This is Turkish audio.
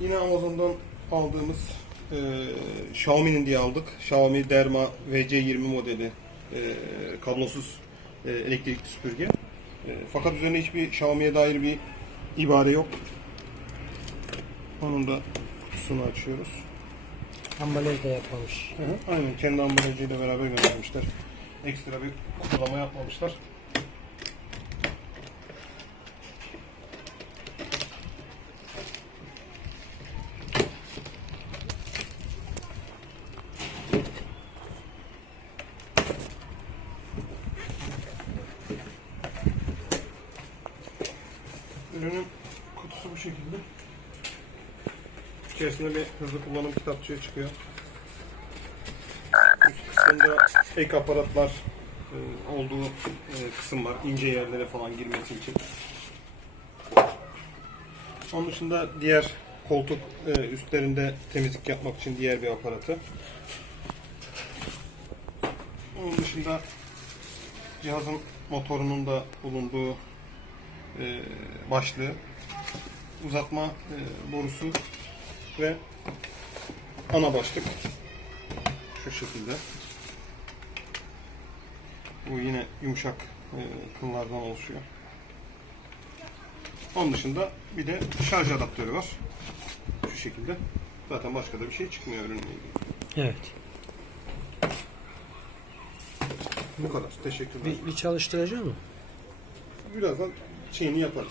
yine Amazon'dan aldığımız e, Xiaomi'nin diye aldık. Xiaomi Derma VC20 modeli e, kablosuz e, elektrikli süpürge. E, fakat üzerinde hiçbir Xiaomi'ye dair bir ibare yok. Onun da kutusunu açıyoruz. Ambalaj da yapmamış. Hı hı, Aynen kendi ambalajıyla beraber göndermişler. Ekstra bir kutlama yapmamışlar. Ürünün kutusu bu şekilde. İçerisinde bir hızlı kullanım kitapçığı çıkıyor. Üstünde ek aparatlar e, olduğu e, kısım var. İnce yerlere falan girmesi için. Onun dışında diğer koltuk e, üstlerinde temizlik yapmak için diğer bir aparatı. Onun dışında cihazın motorunun da bulunduğu e, başlığı, uzatma e, borusu ve ana başlık şu şekilde. Bu yine yumuşak e, kıllardan oluşuyor. Onun dışında bir de şarj adaptörü var. Şu şekilde. Zaten başka da bir şey çıkmıyor ürünle ilgili. Evet. Bu kadar. Teşekkürler. Bir, bir çalıştıracak mı? Birazdan Tinha, por